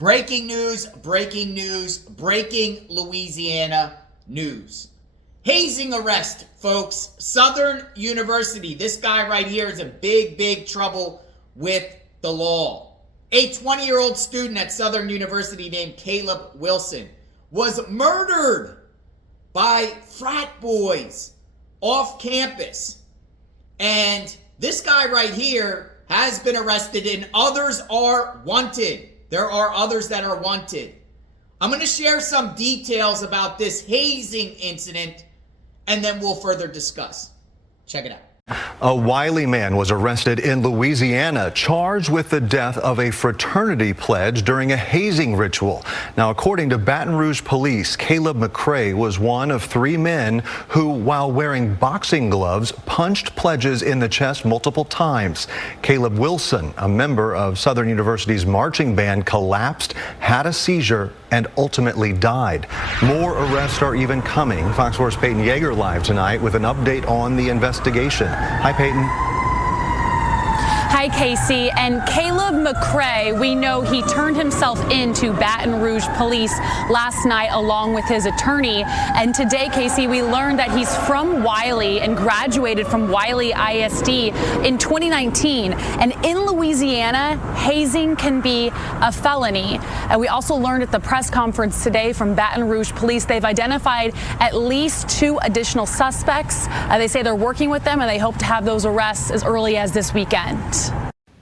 Breaking news, breaking news, breaking Louisiana news. Hazing arrest, folks. Southern University. This guy right here is in big trouble with the law. A 20-year-old student at Southern University named Caleb Wilson was murdered by frat boys off campus. And this guy right here has been arrested and others are wanted. There are others that are wanted. I'm going to share some details about this hazing incident and then we'll further discuss. Check it out. A wily man was arrested in Louisiana, charged with the death of a fraternity pledge during a hazing ritual. Now, according to Baton Rouge police, Caleb McCray was one of 3 men who, while wearing boxing gloves, punched pledges in the chest multiple times. Caleb Wilson, a member of Southern University's marching band, collapsed, had a seizure, and ultimately died. More arrests are even coming. Fox 4's Peyton Yeager live tonight with an update on the investigation. Hi, Peyton. Hi, Casey. And Caleb McCray, we know he turned himself into Baton Rouge police last night along with his attorney. And today, Casey, we learned that he's from Wiley and graduated from Wiley ISD in 2019. And in Louisiana, hazing can be a felony. And we also learned at the press conference today from Baton Rouge police, they've identified at least 2 additional suspects. They say they're working with them and they hope to have those arrests as early as this weekend.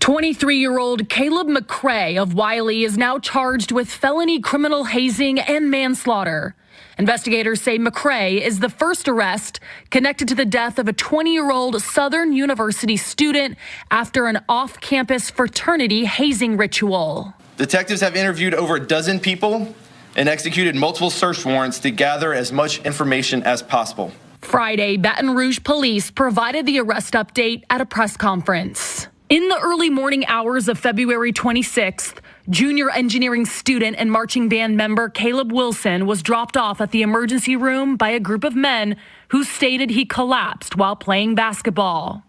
23-year-old Caleb McCray of Wiley is now charged with felony criminal hazing and manslaughter. Investigators say McCray is the first arrest connected to the death of a 20-year-old Southern University student after an off-campus fraternity hazing ritual. Detectives have interviewed over a dozen people and executed multiple search warrants to gather as much information as possible. Friday, Baton Rouge police provided the arrest update at a press conference. In the early morning hours of February 26th, junior engineering student and marching band member Caleb Wilson was dropped off at the emergency room by a group of men who stated he collapsed while playing basketball.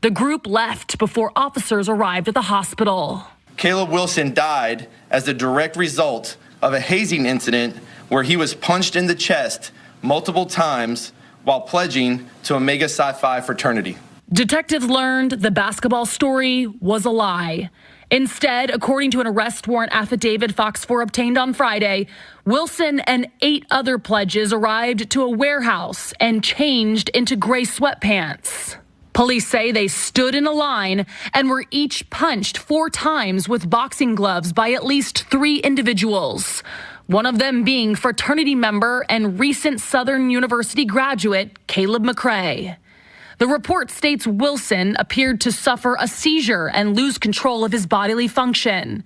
The group left before officers arrived at the hospital. Caleb Wilson died as a direct result of a hazing incident where he was punched in the chest multiple times while pledging to Omega Psi Phi Fraternity. Detectives learned the basketball story was a lie. Instead, according to an arrest warrant affidavit Fox 4 obtained on Friday, Wilson and 8 other pledges arrived to a warehouse and changed into gray sweatpants. Police say they stood in a line and were each punched 4 times with boxing gloves by at least 3 individuals. One of them being fraternity member and recent Southern University graduate Caleb McCray. The report states Wilson appeared to suffer a seizure and lose control of his bodily function.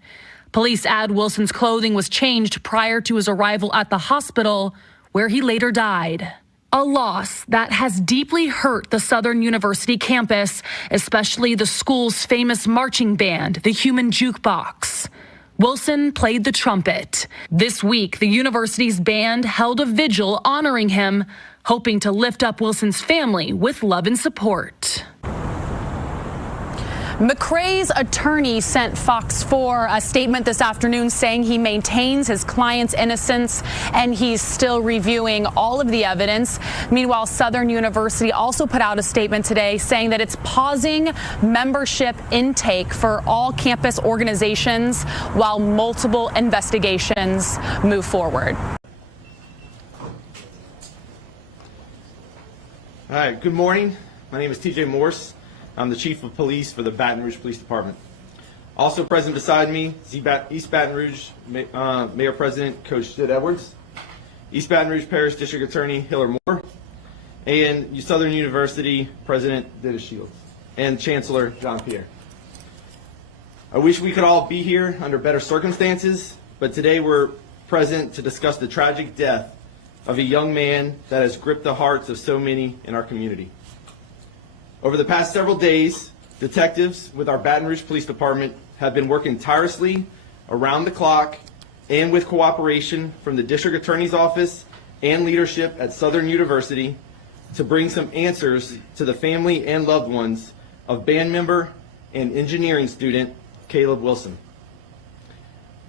Police add Wilson's clothing was changed prior to his arrival at the hospital, where he later died. A loss that has deeply hurt the Southern University campus, especially the school's famous marching band, the Human Jukebox. Wilson played the trumpet. This week, the university's band held a vigil honoring him, hoping to lift up Wilson's family with love and support. McCray's attorney sent Fox 4 a statement this afternoon saying he maintains his client's innocence and he's still reviewing all of the evidence. Meanwhile, Southern University also put out a statement today saying that it's pausing membership intake for all campus organizations while multiple investigations move forward. All right, good morning. My name is TJ Morse. I'm the Chief of Police for the Baton Rouge Police Department. Also present beside me is East Baton Rouge Mayor President Coach Sid Edwards, East Baton Rouge Parish District Attorney Hiller Moore, and Southern University President Dennis Shields, and Chancellor John Pierre. I wish we could all be here under better circumstances, but today we're present to discuss the tragic death of a young man that has gripped the hearts of so many in our community. Over the past several days, detectives with our Baton Rouge Police Department have been working tirelessly around the clock and with cooperation from the District Attorney's Office and leadership at Southern University to bring some answers to the family and loved ones of band member and engineering student Caleb Wilson.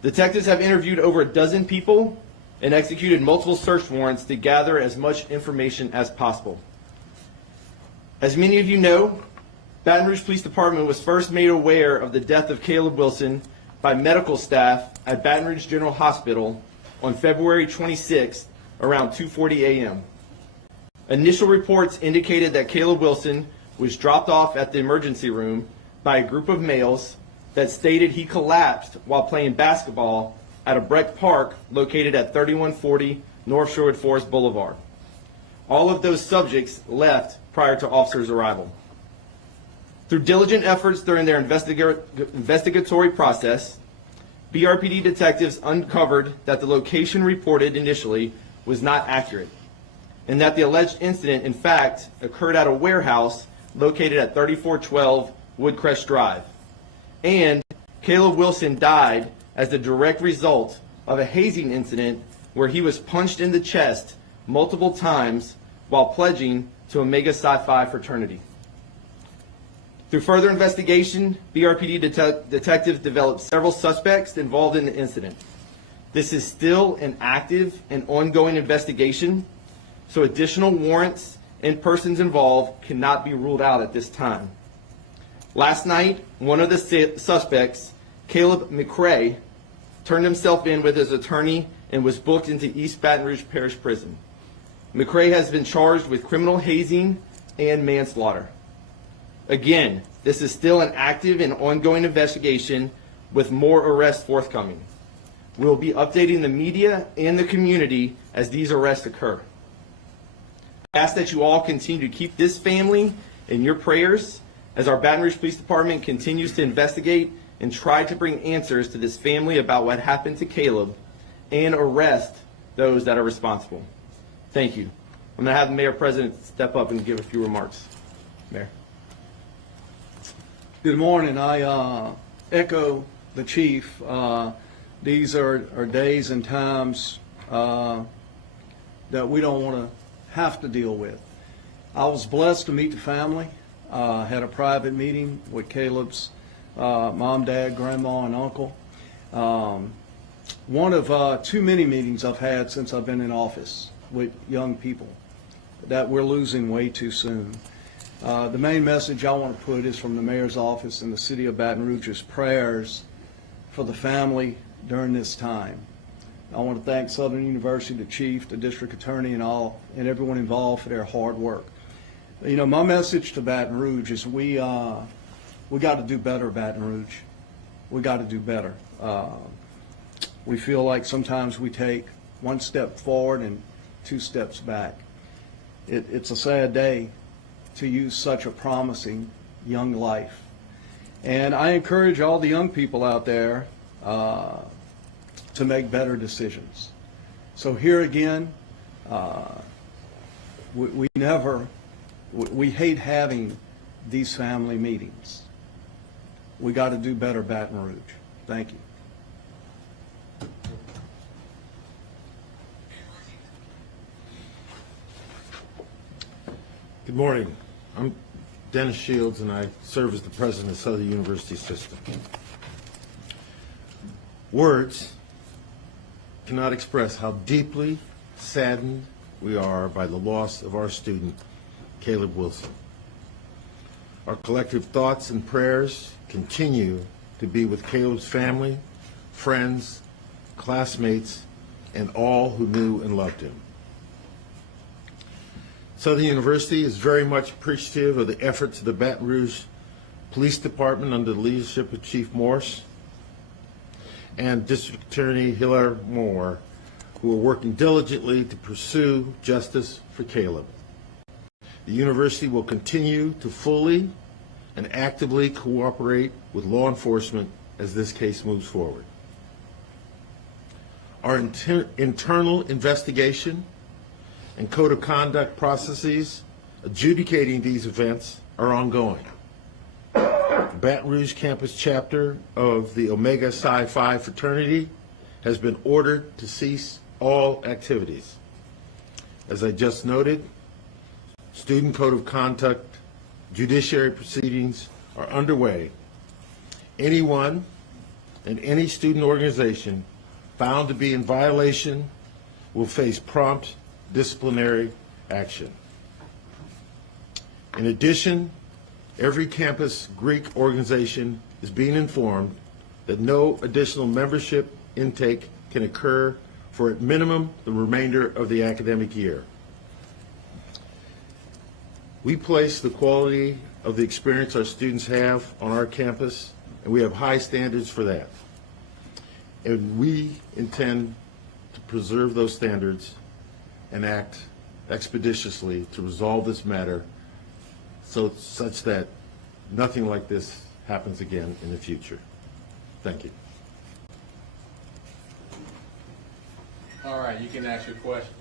Detectives have interviewed over a dozen people and executed multiple search warrants to gather as much information as possible. As many of you know, Baton Rouge Police Department was first made aware of the death of Caleb Wilson by medical staff at Baton Rouge General Hospital on February 26th around 2:40 a.m. Initial reports indicated that Caleb Wilson was dropped off at the emergency room by a group of males that stated he collapsed while playing basketball at a Breck Park located at 3140 North Sherwood Forest Boulevard. All of those subjects left prior to officers' arrival. Through diligent efforts during their investigatory process, BRPD detectives uncovered that the location reported initially was not accurate, and that the alleged incident, in fact, occurred at a warehouse located at 3412 Woodcrest Drive. And Caleb Wilson died as the direct result of a hazing incident where he was punched in the chest multiple times while pledging to Omega Psi Phi Fraternity. Through further investigation, BRPD detectives developed several suspects involved in the incident. This is still an active and ongoing investigation, so additional warrants and persons involved cannot be ruled out at this time. Last night, one of the suspects, Caleb McCray, turned himself in with his attorney and was booked into East Baton Rouge Parish Prison. McCray has been charged with criminal hazing and manslaughter. Again, this is still an active and ongoing investigation with more arrests forthcoming. We'll be updating the media and the community as these arrests occur. I ask that you all continue to keep this family in your prayers as our Baton Rouge Police Department continues to investigate and try to bring answers to this family about what happened to Caleb and arrest those that are responsible. Thank you. I'm going to have the Mayor President step up and give a few remarks. Mayor. Good morning. I echo the chief. These are days and times that we don't want to have to deal with. I was blessed to meet the family. Had a private meeting with Caleb's mom, dad, grandma, and uncle. One of too many meetings I've had since I've been in office with young people that we're losing way too soon. The main message I want to put is from the mayor's office and the city of Baton Rouge's prayers for the family during this time. I want to thank Southern University, the chief, the district attorney, and everyone involved for their hard work. You know, my message to Baton Rouge is we got to do better, Baton Rouge. We got to do better. We feel like sometimes we take one step forward and two steps back. It's a sad day to use such a promising young life. And I encourage all the young people out there to make better decisions. So here again, we hate having these family meetings. We got to do better, Baton Rouge. Thank you. Good morning. I'm Dennis Shields, and I serve as the president of Southern University System. Words cannot express how deeply saddened we are by the loss of our student, Caleb Wilson. Our collective thoughts and prayers continue to be with Caleb's family, friends, classmates, and all who knew and loved him. Southern University is very much appreciative of the efforts of the Baton Rouge Police Department under the leadership of Chief Morse and District Attorney Hilaire Moore, who are working diligently to pursue justice for Caleb. The university will continue to fully and actively cooperate with law enforcement as this case moves forward. Our internal investigation and code of conduct processes adjudicating these events are ongoing. The Baton Rouge campus chapter of the Omega Psi Phi Fraternity has been ordered to cease all activities. As I just noted, student code of conduct, judiciary proceedings are underway. Anyone and any student organization found to be in violation will face prompt disciplinary action. In addition, every campus Greek organization is being informed that no additional membership intake can occur for at minimum the remainder of the academic year. We place the quality of the experience our students have on our campus, and we have high standards for that. And we intend to preserve those standards and act expeditiously to resolve this matter such that nothing like this happens again in the future. Thank you. All right, you can ask your question.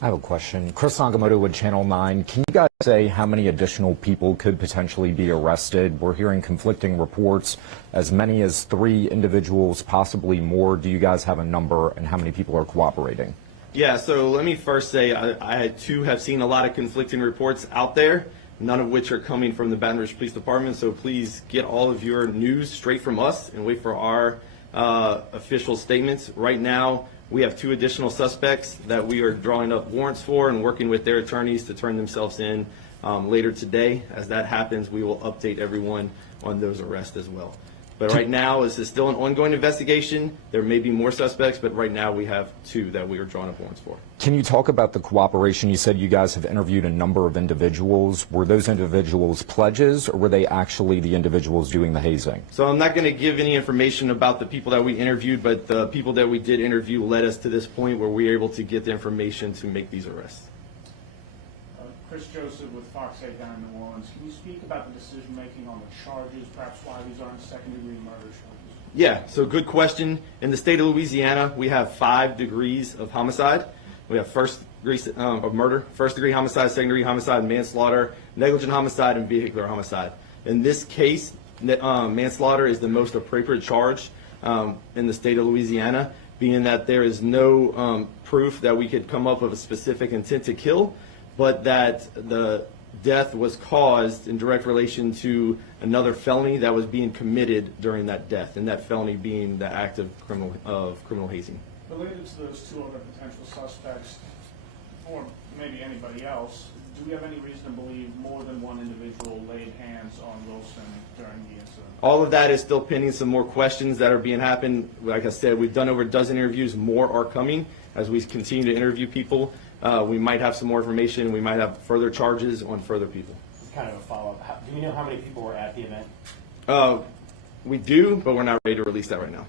I have a question. Chris Sakamoto with Channel 9. Can you guys say how many additional people could potentially be arrested? We're hearing conflicting reports, as many as 3 individuals, possibly more. Do you guys have a number, and how many people are cooperating? Yeah, so let me first say I too have seen a lot of conflicting reports out there, none of which are coming from the Baton Rouge Police Department, so please get all of your news straight from us and wait for our official statements. Right now, we have 2 additional suspects that we are drawing up warrants for and working with their attorneys to turn themselves in later today. As that happens, we will update everyone on those arrests as well. But right now, this is still an ongoing investigation. There may be more suspects, but right now we have 2 that we are drawing up warrants for. Can you talk about the cooperation? You said you guys have interviewed a number of individuals. Were those individuals pledges, or were they actually the individuals doing the hazing? So I'm not going to give any information about the people that we interviewed, but the people that we did interview led us to this point where we were able to get the information to make these arrests. Chris Joseph with Fox 8 down in New Orleans. Can you speak about the decision-making on the charges, perhaps why these aren't second-degree murder charges? Yeah, so good question. In the state of Louisiana, we have 5 degrees of homicide. We have first degree of murder, first-degree homicide, second-degree homicide, manslaughter, negligent homicide, and vehicular homicide. In this case, manslaughter is the most appropriate charge in the state of Louisiana, being that there is no proof that we could come up with a specific intent to kill, but that the death was caused in direct relation to another felony that was being committed during that death, and that felony being the act of criminal hazing. Related to those 2 other potential suspects, or maybe anybody else, do we have any reason to believe more than one individual laid hands on Wilson during the incident? All of that is still pending. Some more questions that are being happened. Like I said, we've done over a dozen interviews. More are coming as we continue to interview people. We might have some more information. We might have further charges on further people. Kind of a follow-up. Do we know how many people were at the event? We do, but we're not ready to release that right now.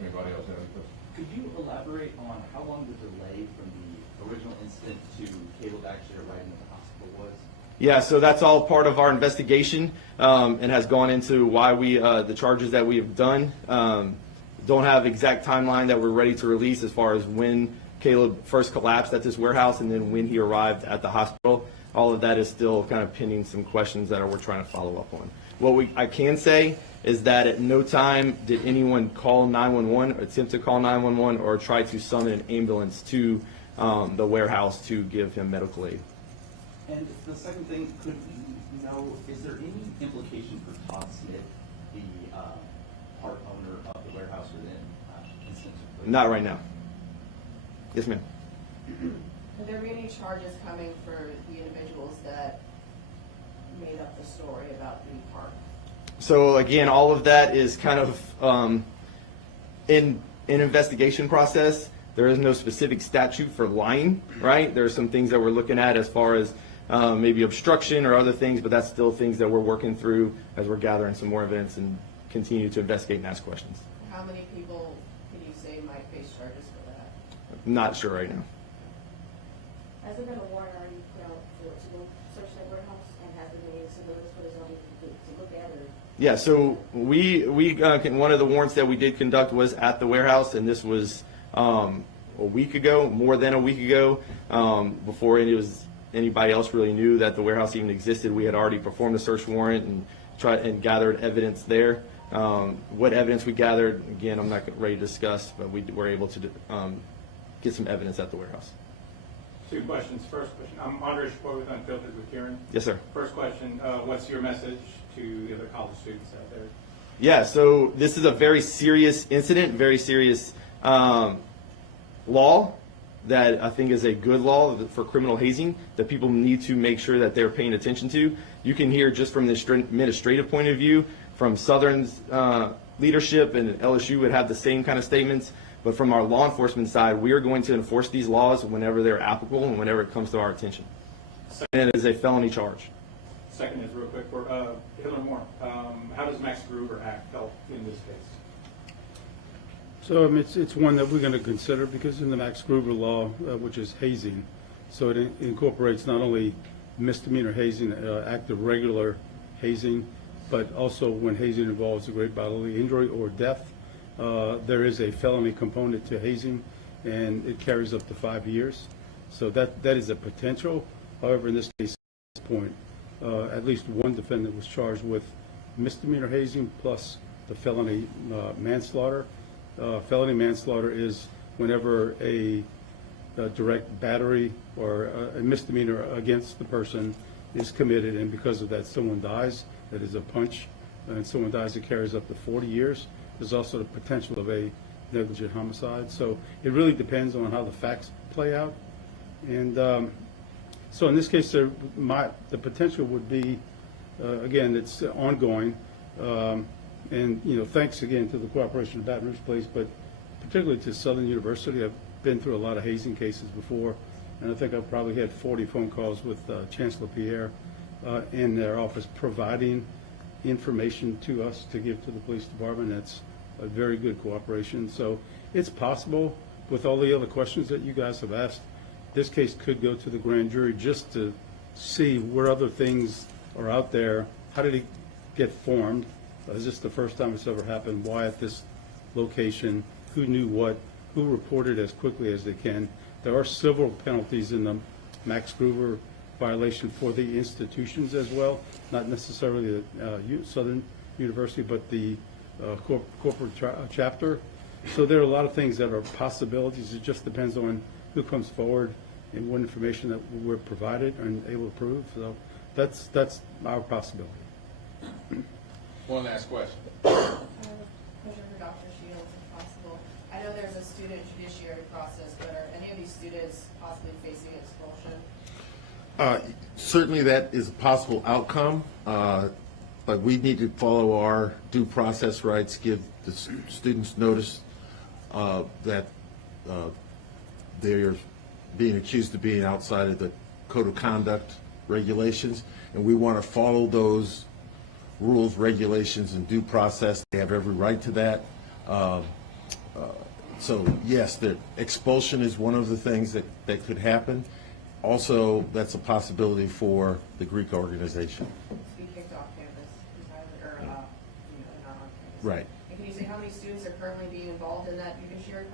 Anybody else have any questions? Could you elaborate on how long the delay from the original incident to Caleb actually arriving at the hospital was? Yeah, so that's all part of our investigation and has gone into why we the charges that we have done. Don't have exact timeline that we're ready to release as far as when Caleb first collapsed at this warehouse and then when he arrived at the hospital. All of that is still kind of pending some questions that we're trying to follow up on. What I can say is that at no time did anyone call 911, attempt to call 911, or try to summon an ambulance to the warehouse to give him medical aid. And the second thing, could we know, is there any implication for Todd Smith, the part owner of the warehouse within instance? Not right now. Yes, ma'am. Could there be any charges coming for the individuals that made up the story about the park? So again, all of that is kind of in investigation process. There is no specific statute for lying, right? There are some things that we're looking at as far as maybe obstruction or other things, but that's still things that we're working through as we're gathering some more evidence and continue to investigate and ask questions. How many people can you say might face charges for that? Not sure right now. Has there been a warrant already put out to go search that warehouse, and has there been any surveillance footage already to look at? Or? Yeah, so one of the warrants that we did conduct was at the warehouse, and this was a week ago, more than a week ago, before anybody else really knew that the warehouse even existed. We had already performed a search warrant and gathered evidence there. What evidence we gathered, again, I'm not ready to discuss, but we were able to get some evidence at the warehouse. 2 questions. First question, I'm Andre Chapoy with Unfiltered with Kieran. Yes, sir. First question, what's your message to the other college students out there? Yeah, so this is a very serious incident, very serious law that I think is a good law for criminal hazing that people need to make sure that they're paying attention to. You can hear just from the administrative point of view, from Southern's leadership, and LSU would have the same kind of statements. But from our law enforcement side, we are going to enforce these laws whenever they're applicable and whenever it comes to our attention. And it is a felony charge. Second is real quick for Hiller Moore. How does Max Gruber act help in this case? So it's one that we're going to consider because in the Max Gruber law, which is hazing, so it incorporates not only misdemeanor hazing, act of regular hazing, but also when hazing involves a great bodily injury or death, there is a felony component to hazing, and it carries up to 5 years. So that is a potential. However, in this case, at this point, at least one defendant was charged with misdemeanor hazing plus the felony manslaughter. Felony manslaughter is whenever a direct battery or a misdemeanor against the person is committed, and because of that someone dies. That is a punch, and someone dies, it carries up to 40 years. There's also the potential of a negligent homicide. So it really depends on how the facts play out. And so in this case, the potential would be, again, it's ongoing. And, you know, thanks again to the cooperation of Baton Rouge Police, but particularly to Southern University. I've been through a lot of hazing cases before, and I think I've probably had 40 phone calls with Chancellor Pierre in their office providing information to us to give to the police department. That's a very good cooperation. So it's possible, with all the other questions that you guys have asked, this case could go to the grand jury just to see where other things are out there. How did it get formed? Is this the first time it's ever happened? Why at this location? Who knew what? Who reported as quickly as they can? There are civil penalties in the Max Gruber violation for the institutions as well, not necessarily the Southern University, but the corporate chapter. So there are a lot of things that are possibilities. It just depends on who comes forward and what information that we're provided and able to prove. So that's our possibility. One last question. I have a question for Dr. Shields, if possible. I know there's a student judiciary process, but are any of these students possibly facing expulsion? Certainly that is a possible outcome, but we need to follow our due process rights, give the students notice that they are being accused of being outside of the code of conduct regulations, and we want to follow those rules, regulations, and due process. They have every right to that. So yes, the expulsion is one of the things that could happen. Also, that's a possibility for the Greek organization. To be kicked off campus, or not on campus. Right. And can you say how many students are currently being involved in that judiciary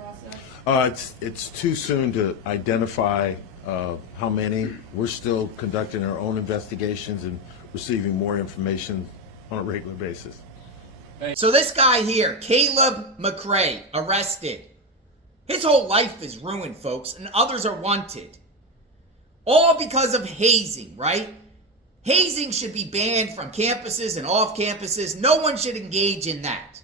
process? It's too soon to identify how many. We're still conducting our own investigations and receiving more information on a regular basis. So this guy here, Caleb McCray, arrested. His whole life is ruined, folks, and others are wanted. All because of hazing, right? Hazing should be banned from campuses and off campuses. No one should engage in that.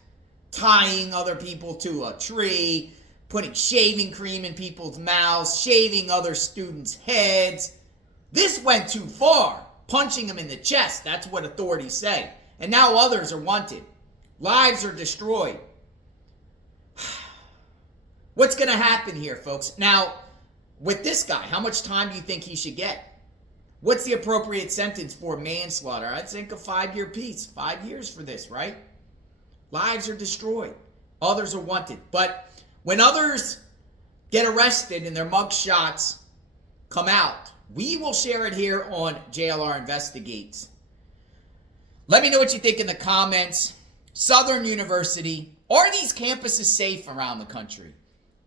Tying other people to a tree, putting shaving cream in people's mouths, shaving other students' heads. This went too far. Punching them in the chest, that's what authorities say. And now others are wanted. Lives are destroyed. What's going to happen here, folks? Now, with this guy, how much time do you think he should get? What's the appropriate sentence for manslaughter? I'd think a 5-year piece. 5 years for this, right? Lives are destroyed. Others are wanted. But when others get arrested and their mug shots come out, we will share it here on JLR Investigates. Let me know what you think in the comments. Southern University, are these campuses safe around the country?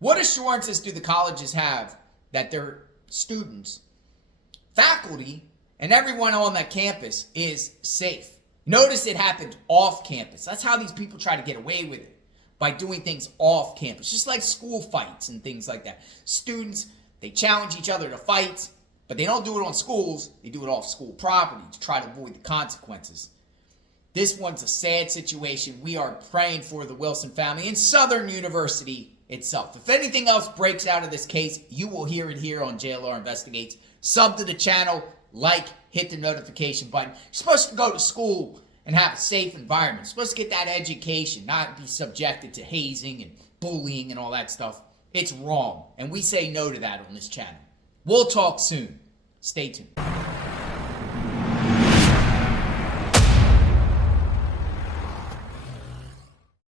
What assurances do the colleges have that their students, faculty, and everyone on that campus is safe? Notice it happened off campus. That's how these people try to get away with it, by doing things off campus, just like school fights and things like that. Students, they challenge each other to fights, but they don't do it on schools. They do it off school property to try to avoid the consequences. This one's a sad situation. We are praying for the Wilson family and Southern University itself. If anything else breaks out of this case, you will hear it here on JLR Investigates. Sub to the channel, like, hit the notification button. You're supposed to go to school and have a safe environment. You're supposed to get that education, not be subjected to hazing and bullying and all that stuff. It's wrong, and we say no to that on this channel. We'll talk soon. Stay tuned.